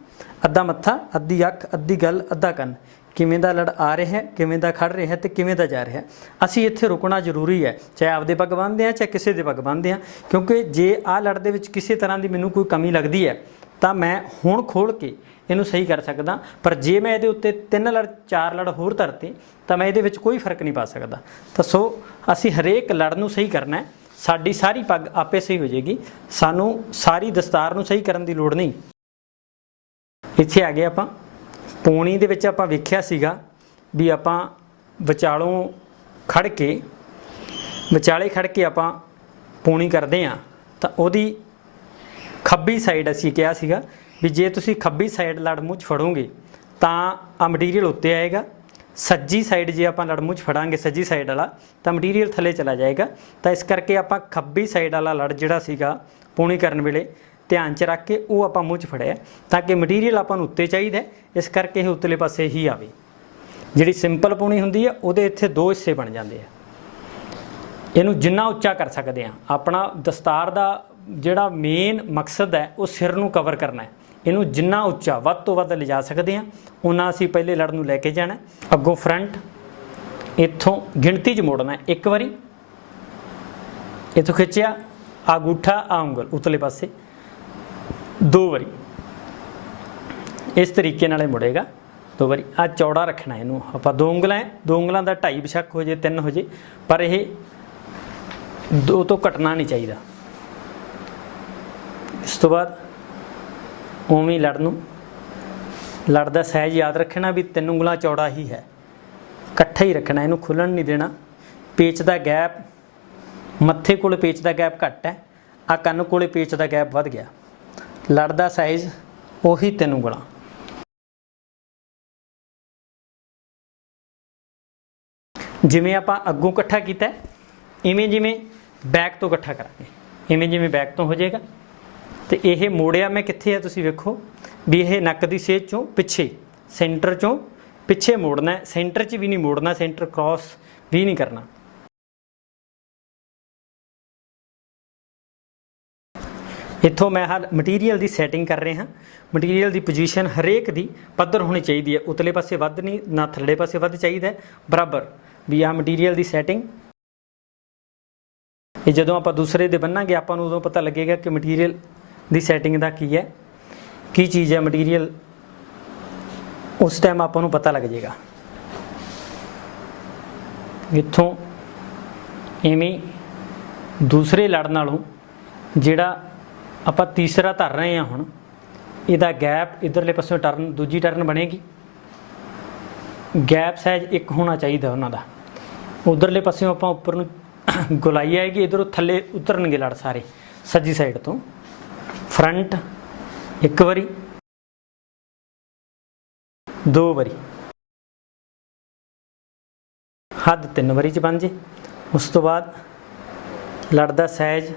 S1: ਅੱਧਾ ਮੱਥਾ, ਅੱਧੀ ਅੱਖ, ਅੱਧੀ ਗੱਲ, ਅੱਧਾ ਕੰਨ। ਕਿਵੇਂ ਦਾ ਲੜ ਆ ਰਿਹਾ ਹੈ, ਕਿਵੇਂ ਦਾ ਖੜ ਰਿਹਾ ਹੈ ਤੇ ਕਿਵੇਂ ਦਾ ਜਾ ਰਿਹਾ ਹੈ? ਅਸੀਂ ਇੱਥੇ ਰੁਕਣਾ ਜ਼ਰੂਰੀ ਹੈ, ਚਾਹੇ ਆਪਦੇ ਪੱਗ ਬੰਨ੍ਹਦੇ ਆ ਚਾਹੇ ਕਿਸੇ ਦੇ ਪੱਗ ਬੰਨ੍ਹਦੇ ਆ ਕਿਉਂਕਿ ਜੇ ਆਹ ਲੜ ਦੇ ਵਿੱਚ ਕਿਸੇ ਤਰ੍ਹਾਂ ਦੀ ਮੈਨੂੰ ਕੋਈ ਕਮੀ ਲੱਗਦੀ ਹੈ, ਤਾਂ ਮੈਂ ਹੁਣ ਖੋਲ ਕੇ ਇਹਨੂੰ ਸਹੀ ਕਰ ਸਕਦਾ, ਪਰ ਜੇ ਮੈਂ ਇਹਦੇ ਉੱਤੇ ਤਿੰਨ ਲੜ, ਚਾਰ ਲੜ ਹੋਰ ਧਰਤੇ, ਤਾਂ ਮੈਂ ਇਹਦੇ ਵਿੱਚ ਕੋਈ ਫ਼ਰਕ ਨਹੀਂ ਪਾ ਸਕਦਾ। ਤਾਂ ਸੋ, ਅਸੀਂ ਹਰੇਕ ਲੜ ਨੂੰ ਸਹੀ ਕਰਨਾ ਹੈ ਸਾਡੀ ਸਾਰੀ ਪੱਗ ਆਪੇ ਸਹੀ ਹੋ ਜਾਏਗੀ। ਸਾਨੂੰ ਸਾਰੀ ਦਸਤਾਰ ਨੂੰ ਸਹੀ ਕਰਨ ਦੀ ਲੋੜ ਨਹੀਂ। ਇੱਥੇ ਆ ਗਏ ਆਪਾਂ। ਪੌਣੀ ਦੇ ਵਿੱਚ ਆਪਾਂ ਵੇਖਿਆ ਸੀਗਾ ਵੀ ਆਪਾਂ ਵਿਚਾਲੋਂ ਖੜ ਕੇ, ਵਿਚਾਲੇ ਖੜ ਕੇ ਆਪਾਂ ਪੌਣੀ ਕਰਦੇ ਆ ਤਾਂ ਉਹਦੀ ਖੱਬੀ ਸਾਈਡ ਅਸੀਂ ਕਿਹਾ ਸੀਗਾ ਵੀ ਜੇ ਤੁਸੀਂ ਖੱਬੀ ਸਾਈਡ ਲੜ ਮੂੰਹ 'ਚ ਫੜੋਗੇ, ਤਾਂ ਆ ਮਟੀਰੀਅਲ ਉੱਤੇ ਆਏਗਾ। ਸੱਜੀ ਸਾਈਡ ਜੇ ਆਪਾਂ ਲੜ ਮੂੰਹ 'ਚ ਫੜਾਂਗੇ, ਸੱਜੀ ਸਾਈਡ ਵਾਲਾ, ਤਾਂ ਮਟੀਰੀਅਲ ਥੱਲੇ ਚਲਾ ਜਾਏਗਾ। ਤਾਂ ਇਸ ਕਰਕੇ ਆਪਾਂ ਖੱਬੀ ਸਾਈਡ ਵਾਲਾ ਲੜ ਜਿਹੜਾ ਸੀਗਾ, ਪੂਣੀ ਕਰਨ ਵੇਲੇ ਧਿਆਨ 'ਚ ਰੱਖ ਕੇ ਉਹ ਆਪਾਂ ਮੂੰਹ 'ਚ ਫੜਿਆ, ਤਾਂ ਕਿ ਮਟੀਰੀਅਲ ਆਪਾਂ ਨੂੰ ਉੱਤੇ ਚਾਹੀਦਾ ਇਸ ਕਰਕੇ ਇਹ ਉੱਤਲੇ ਪਾਸੇ ਹੀ ਆਵੇ। ਜਿਹੜੀ ਸਿੰਪਲ ਪੂਣੀ ਹੁੰਦੀ ਹੈ, ਉਹਦੇ ਇੱਥੇ ਦੋ ਹਿੱਸੇ ਬਣ ਜਾਂਦੇ ਆ। ਇਹਨੂੰ ਜਿੰਨਾ ਉੱਚਾ ਕਰ ਸਕਦੇ ਆ ਆਪਣਾ ਦਸਤਾਰ ਦਾ ਜਿਹੜਾ ਮੇਨ ਮਕਸਦ ਹੈ, ਉਹ ਸਿਰ ਨੂੰ ਕਵਰ ਕਰਨਾ ਹੈ। ਇਹਨੂੰ ਜਿੰਨਾ ਉੱਚਾ ਵੱਧ ਤੋਂ ਵੱਧ ਲਿਜਾ ਸਕਦੇ ਆ ਉਹਨਾਂ ਅਸੀਂ ਪਹਿਲੇ ਲੜ ਨੂੰ ਲੈ ਕੇ ਜਾਣਾ ਅੱਗੋਂ ਫਰੰਟ ਇੱਥੋਂ ਗਿਣਤੀ 'ਚ ਮੋੜਨਾ ਇੱਕ ਵਾਰੀ। ਇੱਥੋਂ ਖਿੱਚਿਆ। ਆ ਅੰਗੂਠਾ ਆ ਉਂਗਲ, ਉਤਲੇ ਪਾਸੇ। ਦੋ ਵਾਰੀ। ਇਸ ਤਰੀਕੇ ਨਾਲ ਇਹ ਮੁੜੇਗਾ। ਦੋ ਵਾਰੀ। ਆ ਚੌੜਾ ਰੱਖਣਾ ਇਹਨੂੰ। ਆਪਾਂ ਦੋ ਉਂਗਲਾਂ ਦੋ ਉਂਗਲਾਂ ਦਾ ਢਾਈ ਬਸ਼ੱਕ ਹੋ ਜੇ, ਤਿੰਨ ਹੋ ਜੇ। ਪਰ ਇਹ ਦੋ ਤੋਂ ਘਟਣਾ ਨਹੀਂ ਚਾਹੀਦਾ। ਇਸ ਤੋਂ ਬਾਅਦ ਉਵੇਂ ਹੀ ਲੜ ਨੂੰ ਲੜ ਦਾ ਸਾਈਜ਼ ਯਾਦ ਰੱਖਣਾ ਵੀ ਤਿੰਨ ਉਂਗਲਾਂ ਚੌੜਾ ਹੀ ਹੈ। ਇਕੱਠਾ ਹੀ ਰੱਖਣਾ, ਇਹਨੂੰ ਖੁੱਲਣ ਨਹੀਂ ਦੇਣਾ। ਪੇਚ ਦਾ ਗੈਪ ਮੱਥੇ ਕੋਲ ਪੇਚ ਦਾ ਗੈਪ ਘੱਟ ਹੈ ਆ ਕੰਨ ਕੋਲੇ ਪੇਚ ਦਾ ਗੈਪ ਵੱਧ ਗਿਆ। ਲੜ ਦਾ ਸਾਈਜ਼ ਉਹੀ ਤਿੰਨ ਉਂਗਲਾਂ। ਜਿਵੇਂ ਆਪਾਂ ਅੱਗੋਂ ਇਕੱਠਾ ਕੀਤਾ, ਇਵੇਂ ਜਿਵੇਂ ਬੈਕ ਤੋਂ ਇਕੱਠਾ ਕਰਾਂਗੇ। ਇਵੇਂ ਜਿਵੇਂ ਬੈਕ ਤੋਂ ਹੋ ਜਾਏਗਾ। ਤੇ ਇਹ ਮੋੜਿਆ ਮੈਂ ਕਿੱਥੇ ਆ ਤੁਸੀਂ ਵੇਖੋ, ਵੀ ਇਹ ਨੱਕ ਦੀ ਸੇਧ ਚੋਂ ਪਿੱਛੇ, ਸੈਂਟਰ ਚੋਂ ਪਿੱਛੇ ਮੋੜਨਾ ਹੈ। ਸੈਂਟਰ 'ਚ ਵੀ ਨਹੀਂ ਮੋੜਨਾ, ਸੈਂਟਰ ਕ੍ਰਾਸ ਵੀ ਨਹੀਂ ਕਰਨਾ। ਇੱਥੋਂ ਮੈਂ ਹਾਲ ਮਟੀਰੀਅਲ ਦੀ ਸੈਟਿੰਗ ਕਰ ਰਿਹਾ ਮਟੀਰੀਅਲ ਦੀ ਪੋਜੀਸ਼ਨ ਹਰੇਕ ਦੀ ਪੱਧਰ ਹੋਣੀ ਚਾਹੀਦੀ ਹੈ। ਉਤਲੇ ਪਾਸੇ ਵੱਧ ਨਹੀਂ, ਨਾ ਥੱਲੇ ਪਾਸੇ ਵੱਧ ਚਾਹੀਦਾ ਬਰਾਬਰ, ਵੀ ਆ ਮਟੀਰੀਅਲ ਦੀ ਸੈਟਿੰਗ ਇਹ ਜਦੋਂ ਆਪਾਂ ਦੂਸਰੇ ਦੇ ਬੰਨਾਂਗੇ, ਆਪਾਂ ਨੂੰ ਉਦੋਂ ਪਤਾ ਲੱਗੇਗਾ ਕਿ ਮਟੀਰੀਅਲ ਦੀ ਸੈਟਿੰਗ ਦਾ ਕੀ ਹੈ? ਕੀ ਚੀਜ਼ ਹੈ ਮਟੀਰੀਅਲ ਉਸ ਟਾਈਮ ਆਪਾਂ ਨੂੰ ਪਤਾ ਲੱਗ ਜਾਏਗਾ। ਇੱਥੋਂ ਐਵੇਂ ਦੂਸਰੇ ਲੜ ਨਾਲੋਂ ਜਿਹੜਾ ਆਪਾਂ ਤੀਸਰਾ ਧਰ ਰਹੇ ਹਾਂ ਹੁਣ, ਇਹਦਾ ਗੈਪ ਇਧਰਲੇ ਪਾਸੇ ਟਰਨ ਦੂਜੀ ਟਰਨ ਬਣੇਗੀ। ਗੈਪ ਸਾਈਜ਼ ਇੱਕ ਹੋਣਾ ਚਾਹੀਦਾ ਉਹਨਾਂ ਦਾ। ਉਧਰਲੇ ਪਾਸਿਓਂ ਆਪਾਂ ਉੱਪਰ ਨੂੰ ਗੁਲਾਈ ਆਏਗੀ, ਇਧਰੋਂ ਥੱਲੇ ਉਤਰਨਗੇ ਲੜ ਸਾਰੇ, ਸੱਜੀ ਸਾਈਡ ਤੋਂ। ਫਰੰਟ ਇੱਕ ਵਾਰੀ, ਦੋ ਵਾਰੀ। ਹੱਦ ਤਿੰਨ ਵਾਰੀ ਚ ਬਣ ਜੇ। ਉਸ ਤੋਂ ਬਾਅਦ ਲੜ ਦਾ ਸਾਈਜ਼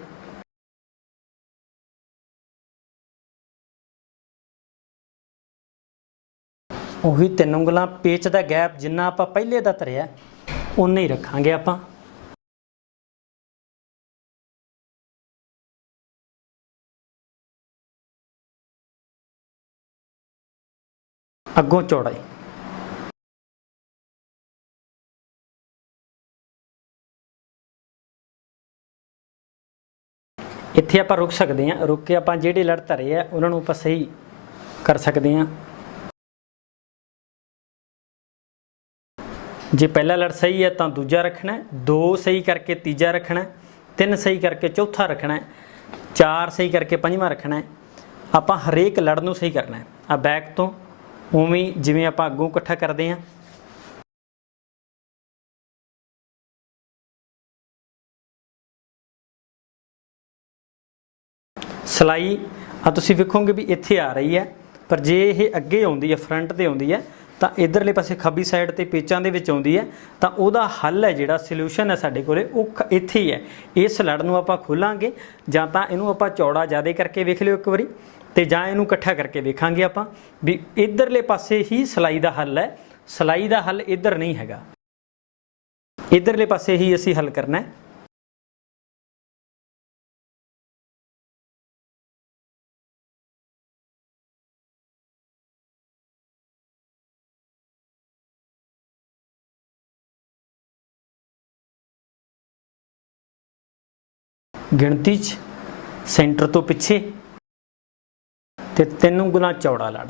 S1: ਉਹੀ ਤਿੰਨ ਉਂਗਲਾਂ ਪੇਚ ਦਾ ਗੈਪ ਜਿੰਨਾ ਆਪਾਂ ਪਹਿਲੇ ਦਾ ਧਰਿਆ ਉਨਾ ਹੀ ਰੱਖਾਂਗੇ ਆਪਾਂ। ਅੱਗੋਂ ਚੌੜਾਈ। ਇੱਥੇ ਆਪਾਂ ਰੁਕ ਸਕਦੇ ਹਾਂ। ਰੁਕ ਕੇ ਆਪਾਂ ਜਿਹੜੇ ਲੜ ਧਰੇ ਆ, ਉਹਨਾਂ ਨੂੰ ਆਪਾਂ ਸਹੀ ਕਰ ਸਕਦੇ ਹਾਂ। ਜੇ ਪਹਿਲਾ ਲੜ ਸਹੀ ਹੈ, ਤਾਂ ਦੂਜਾ ਰੱਖਣਾ ਦੋ ਸਹੀ ਕਰਕੇ ਤੀਜਾ ਰੱਖਣਾ ਤਿੰਨ ਸਹੀ ਕਰਕੇ ਚੌਥਾ ਰੱਖਣਾ ਚਾਰ ਸਹੀ ਕਰਕੇ ਪੰਜਵਾਂ ਰੱਖਣਾ ਆਪਾਂ ਹਰੇਕ ਲੜ ਨੂੰ ਸਹੀ ਕਰਨਾ ਆ ਬੈਕ ਤੋਂ ਉਵੇਂ ਜਿਵੇਂ ਆਪਾਂ ਅੱਗੋਂ ਇਕੱਠਾ ਕਰਦੇ ਹਾਂ। ਸਲਾਈ ਆ ਤੁਸੀਂ ਵੇਖੋਗੇ ਵੀ ਇੱਥੇ ਆ ਰਹੀ ਹੈ, ਪਰ ਜੇ ਇਹ ਅੱਗੇ ਆਉਂਦੀ ਹੈ, ਫਰੰਟ ਤੇ ਆਉਂਦੀ ਹੈ, ਤਾਂ ਇਧਰਲੇ ਪਾਸੇ ਖੱਬੀ ਸਾਈਡ ਤੇ ਪੇਚਾਂ ਦੇ ਵਿੱਚ ਆਉਂਦੀ ਹੈ, ਤਾਂ ਉਹਦਾ ਹੱਲ ਹੈ ਜਿਹੜਾ ਸੋਲੂਸ਼ਨ ਹੈ ਸਾਡੇ ਕੋਲੇ, ਉਹ ਇੱਥੇ ਹੀ ਹੈ। ਇਸ ਲੜ ਨੂੰ ਆਪਾਂ ਖੋਲਾਂਗੇ, ਜਾਂ ਤਾਂ ਇਹਨੂੰ ਆਪਾਂ ਚੌੜਾ ਜ਼ਿਆਦਾ ਕਰਕੇ ਵੇਖ ਲਿਓ ਇੱਕ ਵਾਰੀ। ਤੇ ਜਾਂ ਇਹਨੂੰ ਇਕੱਠਾ ਕਰਕੇ ਵੇਖਾਂਗੇ ਆਪਾਂ ਵੀ ਇਧਰਲੇ ਪਾਸੇ ਹੀ ਸਲਾਈ ਦਾ ਹੱਲ ਹੈ। ਸਲਾਈ ਦਾ ਹੱਲ ਇਧਰ ਨਹੀਂ ਹੈਗਾ। ਇਧਰਲੇ ਪਾਸੇ ਹੀ ਅਸੀਂ ਹੱਲ ਕਰਨਾ ਹੈ। ਗਿਣਤੀ 'ਚ ਸੈਂਟਰ ਤੋਂ ਪਿੱਛੇ ਤੇ ਤਿੰਨ ਗੁਣਾ ਚੌੜਾ ਲੜ।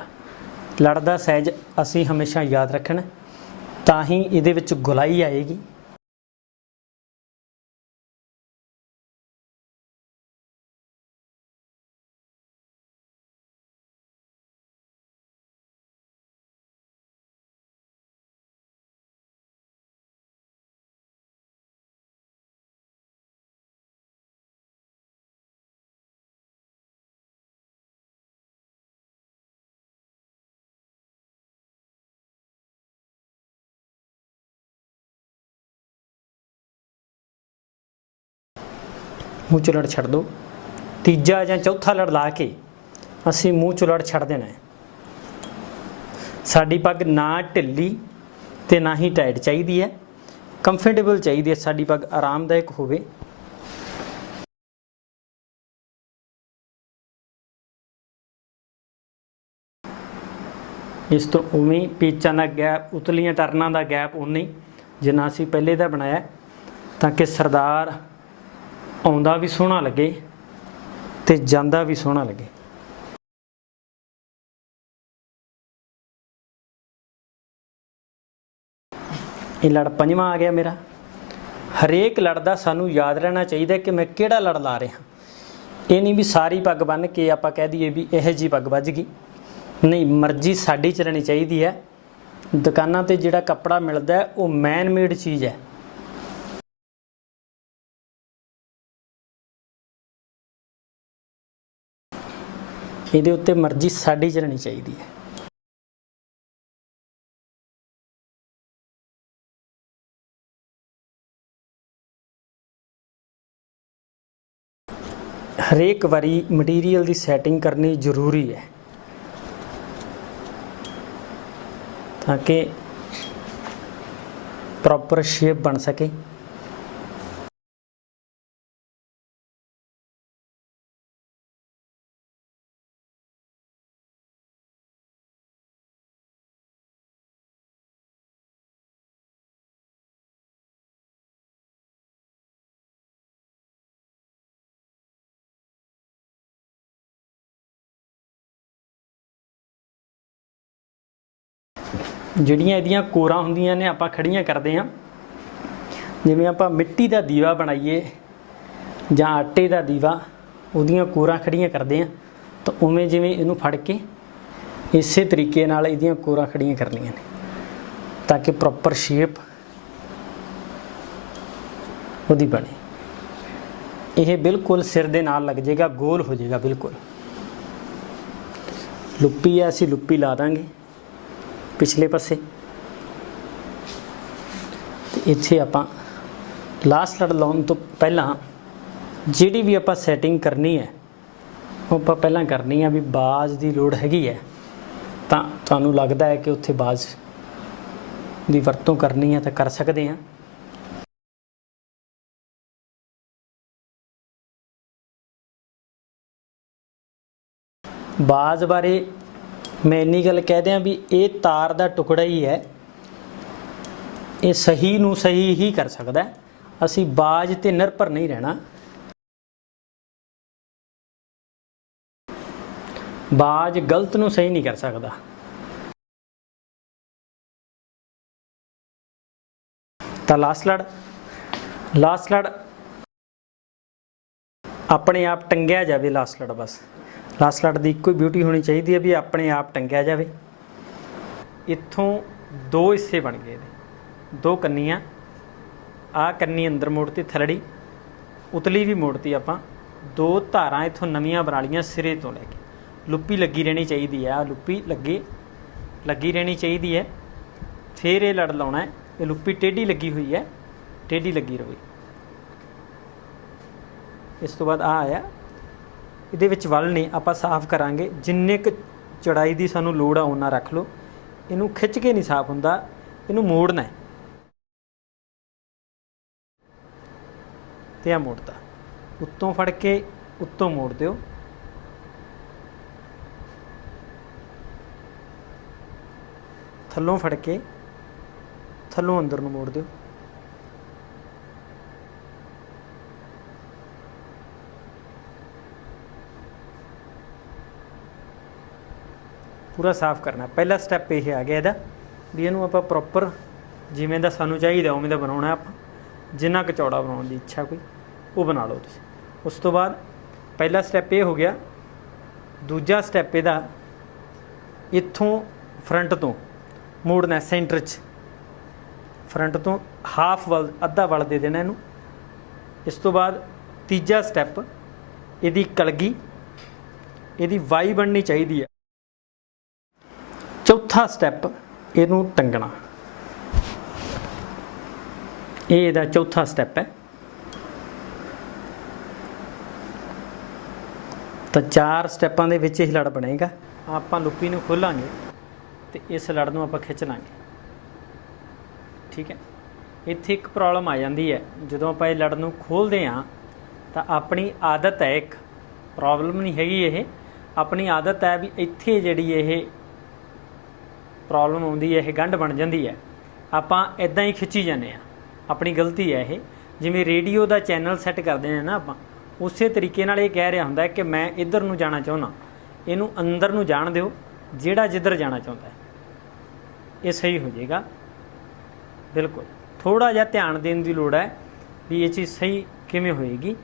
S1: ਲੜ ਦਾ ਸਾਈਜ਼ ਅਸੀਂ ਹਮੇਸ਼ਾ ਯਾਦ ਰੱਖਣਾ, ਤਾਂ ਹੀ ਇਹਦੇ ਵਿੱਚ ਗੁਲਾਈ ਆਏਗੀ। ਮੂੰਹ ਚੁਲੜ ਛੱਡ ਦਿਓ ਤੀਜਾ ਜਾਂ ਚੌਥਾ ਲੜ ਲਾ ਕੇ ਅਸੀਂ ਮੂੰਹ ਚੁਲੜ ਛੱਡ ਦੇਣਾ ਹੈ। ਸਾਡੀ ਪੱਗ ਨਾ ਢਿੱਲੀ ਤੇ ਨਾ ਹੀ ਟਾਈਟ ਚਾਹੀਦੀ ਹੈ। ਕੰਫਰਟੇਬਲ ਚਾਹੀਦੀ ਹੈ ਸਾਡੀ ਪੱਗ ਆਰਾਮਦਾਇਕ ਹੋਵੇ। ਇਸ ਤੋਂ ਉਵੇਂ ਪੀਚਾਂ ਦਾ ਗੈਪ, ਉਤਲੀਆਂ ਟਰਨਾਂ ਦਾ ਗੈਪ ਉਨਾ ਜਿੰਨਾ ਅਸੀਂ ਪਹਿਲੇ ਦਾ ਬਣਾਇਆ ਤਾਂ ਕਿ ਸਰਦਾਰ ਆਉਂਦਾ ਵੀ ਸੋਹਣਾ ਲੱਗੇ ਤੇ ਜਾਂਦਾ ਵੀ ਸੋਹਣਾ ਲੱਗੇ। ਇਹ ਲੜ ਪੰਜਵਾਂ ਆ ਗਿਆ ਮੇਰਾ। ਹਰੇਕ ਲੜ ਦਾ ਸਾਨੂੰ ਯਾਦ ਰਹਿਣਾ ਚਾਹੀਦਾ ਕਿ ਮੈਂ ਕਿਹੜਾ ਲੜ ਲਾ ਰਿਹਾ। ਇਹ ਨਹੀਂ ਵੀ ਸਾਰੀ ਪੱਗ ਬੰਨ ਕੇ ਆਪਾਂ ਕਹਿ ਦਈਏ ਵੀ ਇਹ ਜੀ ਪੱਗ ਵੱਜ ਗਈ। ਨਹੀਂ, ਮਰਜ਼ੀ ਸਾਡੀ ਚ ਰਹਿਣੀ ਚਾਹੀਦੀ ਹੈ। ਦੁਕਾਨਾਂ ਤੇ ਜਿਹੜਾ ਕੱਪੜਾ ਮਿਲਦਾ ਉਹ ਮੈਨ ਮੇਡ ਚੀਜ਼ ਹੈ। ਇਹਦੇ ਉੱਤੇ ਮਰਜ਼ੀ ਸਾਡੀ ਚੱਲਣੀ ਚਾਹੀਦੀ ਹੈ। ਹਰੇਕ ਵਾਰੀ ਮਟੀਰੀਅਲ ਦੀ ਸੈਟਿੰਗ ਕਰਨੀ ਜ਼ਰੂਰੀ ਹੈ। ਤਾਂ ਕਿ ਪ੍ਰੋਪਰ ਸ਼ੇਪ ਬਣ ਸਕੇ। ਜਿਹੜੀਆਂ ਇਹਦੀਆਂ ਕੋਰਾਂ ਹੁੰਦੀਆਂ ਨੇ, ਆਪਾਂ ਖੜੀਆਂ ਕਰਦੇ ਹਾਂ। ਜਿਵੇਂ ਆਪਾਂ ਮਿੱਟੀ ਦਾ ਦੀਵਾ ਬਣਾਈਏ ਜਾਂ ਆਟੇ ਦਾ ਦੀਵਾ, ਉਹਦੀਆਂ ਕੋਰਾਂ ਖੜੀਆਂ ਕਰਦੇ ਹਾਂ। ਤਾਂ ਉਵੇਂ ਜਿਵੇਂ ਇਹਨੂੰ ਫੜ ਕੇ ਇਸੇ ਤਰੀਕੇ ਨਾਲ ਇਹਦੀਆਂ ਕੋਰਾਂ ਖੜੀਆਂ ਕਰਨੀਆਂ ਨੇ, ਤਾਂ ਕਿ ਪ੍ਰੋਪਰ ਸ਼ੇਪ ਉਹਦੀ ਬਣੇ। ਇਹ ਬਿਲਕੁਲ ਸਿਰ ਦੇ ਨਾਲ ਲੱਗ ਜਾਏਗਾ, ਗੋਲ ਹੋ ਜਾਏਗਾ ਬਿਲਕੁਲ। ਲੁੱਪੀ ਹੈ, ਅਸੀਂ ਲੁੱਪੀ ਲਾ ਦਾਂਗੇ। ਪਿਛਲੇ ਪਾਸੇ। ਤੇ ਇੱਥੇ ਆਪਾਂ ਲਾਸਟ ਲੜ ਲਾਉਣ ਤੋਂ ਪਹਿਲਾਂ ਜਿਹੜੀ ਵੀ ਆਪਾਂ ਸੈਟਿੰਗ ਕਰਨੀ ਹੈ, ਉਹ ਆਪਾਂ ਪਹਿਲਾਂ ਕਰਨੀ ਹੈ ਵੀ ਬਾਜ਼ ਦੀ ਲੋੜ ਹੈਗੀ ਹੈ। ਤਾਂ ਤੁਹਾਨੂੰ ਲੱਗਦਾ ਹੈ ਕਿ ਉੱਥੇ ਬਾਜ਼ ਦੀ ਵਰਤੋਂ ਕਰਨੀ ਹੈ ਤਾਂ ਕਰ ਸਕਦੇ ਹਾਂ। ਬਾਜ਼ ਬਾਰੇ ਮੈਂ ਇੰਨੀ ਗੱਲ ਕਹਿ ਦਿਆਂ ਵੀ ਇਹ ਤਾਰ ਦਾ ਟੁਕੜਾ ਹੀ ਹੈ। ਇਹ ਸਹੀ ਨੂੰ ਸਹੀ ਹੀ ਕਰ ਸਕਦਾ ਅਸੀਂ ਬਾਜ਼ ਤੇ ਨਿਰਭਰ ਨਹੀਂ ਰਹਿਣਾ। ਬਾਜ਼ ਗਲਤ ਨੂੰ ਸਹੀ ਨਹੀਂ ਕਰ ਸਕਦਾ। ਤਾਂ ਲਾਸਟ ਲੜ। ਲਾਸਟ ਲੜ। ਆਪਣੇ ਆਪ ਟੰਗਿਆ ਜਾਵੇ ਲਾਸਟ ਲੜ ਬਸ। ਲਾਸਟ ਲੜ ਦੀ ਇੱਕੋ ਹੀ ਬਿਊਟੀ ਹੋਣੀ ਚਾਹੀਦੀ ਹੈ ਵੀ ਆਪਣੇ ਆਪ ਟੰਗਿਆ ਜਾਵੇ। ਇੱਥੋਂ ਦੋ ਹਿੱਸੇ ਬਣ ਗਏ ਨੇ। ਦੋ ਕੰਨੀਆਂ ਆ ਕੰਨੀ ਅੰਦਰ ਮੋੜਤੀ ਥਲੜੀ, ਉਤਲੀ ਵੀ ਮੋੜਤੀ ਆਪਾਂ। ਦੋ ਧਾਰਾਂ ਇੱਥੋਂ ਨਵੀਆਂ ਬਣਾ ਲਈਆਂ ਸਿਰੇ ਤੋਂ ਲੈ ਕੇ। ਲੁੱਪੀ ਲੱਗੀ ਰਹਿਣੀ ਚਾਹੀਦੀ ਹੈ ਆ ਲੁੱਪੀ ਲੱਗੇ, ਲੱਗੀ ਰਹਿਣੀ ਚਾਹੀਦੀ ਹੈ। ਫੇਰ ਇਹ ਲੜ ਲਾਉਣਾ ਹੈ, ਇਹ ਲੁੱਪੀ ਟੇਢੀ ਲੱਗੀ ਹੋਈ ਹੈ, ਟੇਢੀ ਲੱਗੀ ਰਹੇ ਇਸ ਤੋਂ ਬਾਅਦ ਆ ਆਇਆ। ਇਹਦੇ ਵਿੱਚ ਵਲ ਨੇ ਆਪਾਂ ਸਾਫ਼ ਕਰਾਂਗੇ। ਜਿੰਨੇ ਕੁ ਚੜਾਈ ਦੀ ਸਾਨੂੰ ਲੋੜ ਆ ਉਹਨਾਂ ਰੱਖ ਲਓ। ਇਹਨੂੰ ਖਿੱਚ ਕੇ ਨਹੀਂ ਸਾਫ਼ ਹੁੰਦਾ, ਇਹਨੂੰ ਮੋੜਨਾ ਹੈ। ਤੇ ਆ ਮੋੜਤਾ। ਉੱਤੋਂ ਫੜ ਕੇ ਉੱਤੋਂ ਮੋੜ ਦਿਓ। ਥੱਲੋਂ ਫੜ ਕੇ ਥੱਲੋਂ ਅੰਦਰ ਨੂੰ ਮੋੜ ਦਿਓ। ਪੂਰਾ ਸਾਫ਼ ਕਰਨਾ। ਪਹਿਲਾ ਸਟੈਪ ਇਹ ਆ ਗਿਆ ਇਹਦਾ ਵੀ ਇਹਨੂੰ ਆਪਾਂ ਪ੍ਰੋਪਰ ਜਿਵੇਂ ਦਾ ਸਾਨੂੰ ਚਾਹੀਦਾ, ਉਵੇਂ ਦਾ ਬਣਾਉਣਾ ਆਪਾਂ। ਜਿੰਨਾ ਕੁ ਚੌੜਾ ਬਣਾਉਣ ਦੀ ਇੱਛਾ ਕੋਈ, ਉਹ ਬਣਾ ਲਓ ਤੁਸੀਂ। ਉਸ ਤੋਂ ਬਾਅਦ ਪਹਿਲਾ ਸਟੈਪ ਇਹ ਹੋ ਗਿਆ। ਦੂਜਾ ਸਟੈਪ ਇਹਦਾ ਇੱਥੋਂ ਫਰੰਟ ਤੋਂ ਮੋੜਨਾ ਸੈਂਟਰ 'ਚ। ਫਰੰਟ ਤੋਂ ਹਾਫ ਵਲ ਅੱਧਾ ਵਲ ਦੇ ਦੇਣਾ ਇਹਨੂੰ। ਇਸ ਤੋਂ ਬਾਅਦ ਤੀਜਾ ਸਟੈਪ ਇਹਦੀ ਕਲਗੀ। ਇਹਦੀ ਵਾਈ ਬਣਨੀ ਚਾਹੀਦੀ ਹੈ। ਚੌਥਾ ਸਟੈਪ ਇਹਨੂੰ ਟੰਗਣਾ। ਇਹ ਇਹਦਾ ਚੌਥਾ ਸਟੈਪ ਹੈ। ਤਾਂ ਚਾਰ ਸਟੈਪਾਂ ਦੇ ਵਿੱਚ ਇਹ ਲੜ ਬਣੇਗਾ। ਆਪਾਂ ਲੁੱਪੀ ਨੂੰ ਖੋਲਾਂਗੇ ਤੇ ਇਸ ਲੜ ਨੂੰ ਆਪਾਂ ਖਿੱਚ ਲਾਂਗੇ ਠੀਕ ਹੈ? ਇੱਥੇ ਇੱਕ ਪ੍ਰੋਬਲਮ ਆ ਜਾਂਦੀ ਹੈ। ਜਦੋਂ ਆਪਾਂ ਇਹ ਲੜ ਨੂੰ ਖੋਲਦੇ ਹਾਂ, ਤਾਂ ਆਪਣੀ ਆਦਤ ਹੈ ਇੱਕ। ਪ੍ਰੋਬਲਮ ਨਹੀਂ ਹੈਗੀ ਇਹ। ਆਪਣੀ ਆਦਤ ਹੈ ਵੀ ਇੱਥੇ ਜਿਹੜੀ ਇਹ ਪ੍ਰੋਬਲਮ ਆਉਂਦੀ ਹੈ, ਇਹ ਗੰਢ ਬਣ ਜਾਂਦੀ ਹੈ। ਆਪਾਂ ਇਦਾਂ ਹੀ ਖਿੱਚੀ ਜਾਂਦੇ ਆ ਆਪਣੀ ਗਲਤੀ ਹੈ ਇਹ। ਜਿਵੇਂ ਰੇਡੀਓ ਦਾ ਚੈਨਲ ਸੈੱਟ ਕਰਦੇ ਆ ਨਾ ਆਪਾਂ, ਉਸੇ ਤਰੀਕੇ ਨਾਲ ਇਹ ਕਹਿ ਰਿਹਾ ਹੁੰਦਾ ਕਿ ਮੈਂ ਇੱਧਰ ਨੂੰ ਜਾਣਾ ਚਾਹੁੰਦਾ। ਇਹਨੂੰ ਅੰਦਰ ਨੂੰ ਜਾਣ ਦਿਓ, ਜਿਹੜਾ ਜਿੱਧਰ ਜਾਣਾ ਚਾਹੁੰਦਾ ਹੈ। ਇਹ ਸਹੀ ਹੋ ਜਾਏਗਾ। ਬਿਲਕੁਲ। ਥੋੜਾ ਜਿਹਾ ਧਿਆਨ ਦੇਣ ਦੀ ਲੋੜ ਹੈ ਵੀ ਇਹ ਚੀਜ਼ ਸਹੀ ਕਿਵੇਂ ਹੋਏਗੀ।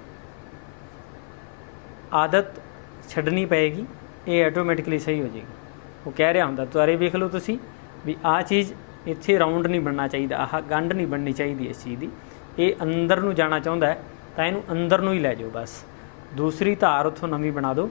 S1: ਆਦਤ ਛੱਡਣੀ ਪਏਗੀ, ਇਹ ਆਟੋਮੈਟਿਕਲੀ ਸਹੀ ਹੋ ਜਾਏਗੀ। ਉਹ ਕਹਿ ਰਿਹਾ ਹੁੰਦਾ ਤੁਆਰੇ ਵੇਖ ਲਓ ਤੁਸੀਂ ਵੀ ਆਹ ਚੀਜ਼ ਇੱਥੇ ਰਾਉਂਡ ਨਹੀਂ ਬਣਨਾ ਚਾਹੀਦਾ, ਆਹ ਗੰਢ ਨਹੀਂ ਬਣਨੀ ਚਾਹੀਦੀ ਇਸ ਚੀਜ਼ ਦੀ। ਇਹ ਅੰਦਰ ਨੂੰ ਜਾਣਾ ਚਾਹੁੰਦਾ ਤਾਂ ਇਹਨੂੰ ਅੰਦਰ ਨੂੰ ਹੀ ਲੈ ਜਾਓ ਬਸ। ਦੂਸਰੀ ਧਾਰ ਉੱਥੋਂ ਨਵੀਂ ਬਣਾ ਦਿਓ।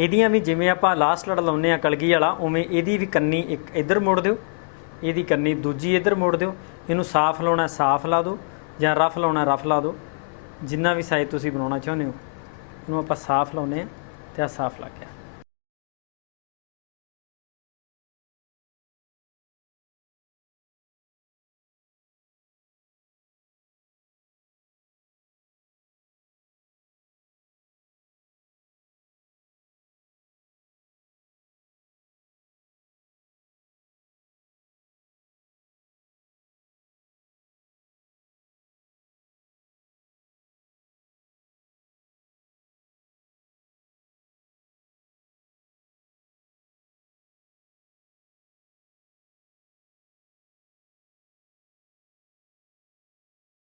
S1: ਇਹਦੀਆਂ ਵੀ ਜਿਵੇਂ ਆਪਾਂ ਲਾਸਟ ਲੜ ਲਾਉਨੇ ਆ ਕਲਗੀ ਵਾਲਾ, ਉਵੇਂ ਇਹਦੀ ਵੀ ਕੰਨੀ ਇੱਕ ਇੱਧਰ ਮੋੜ ਦਿਓ, ਇਹਦੀ ਕੰਨੀ ਦੂਜੀ ਇੱਧਰ ਮੋੜ ਦਿਓ, ਇਹਨੂੰ ਸਾਫ਼ ਲਾਉਣਾ ਸਾਫ਼ ਲਾ ਦਿਓ ਜਾਂ ਰਫ ਲਾਉਣਾ ਰਫ ਲਾ ਦਿਓ, ਜਿੰਨਾ ਵੀ ਸਾਈਜ਼ ਤੁਸੀਂ ਬਣਾਉਣਾ ਚਾਹੁੰਦੇ ਹੋ, ਇਹਨੂੰ ਆਪਾਂ ਸਾਫ਼ ਲਾਉਨੇ ਆ ਤੇ ਆ ਸਾਫ਼ ਲੱਗ ਗਿਆ